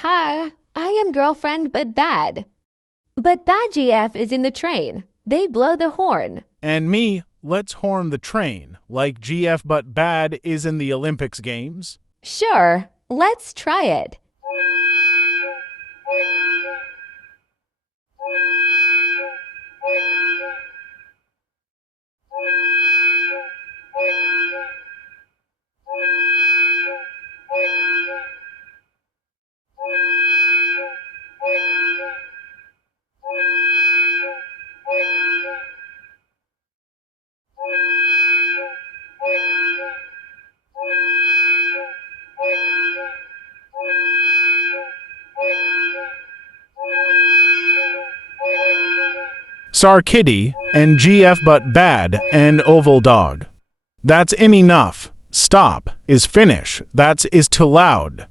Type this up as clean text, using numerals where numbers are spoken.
Hi, I am girlfriend but bad. But bad GF is in the train. They blow the horn. And me, let's horn the train, like GF but bad is in the Olympics Games. Sure, let's try it. Sar kitty and GF but bad and oval dog. That's enough. Stop is finish. That's is too loud.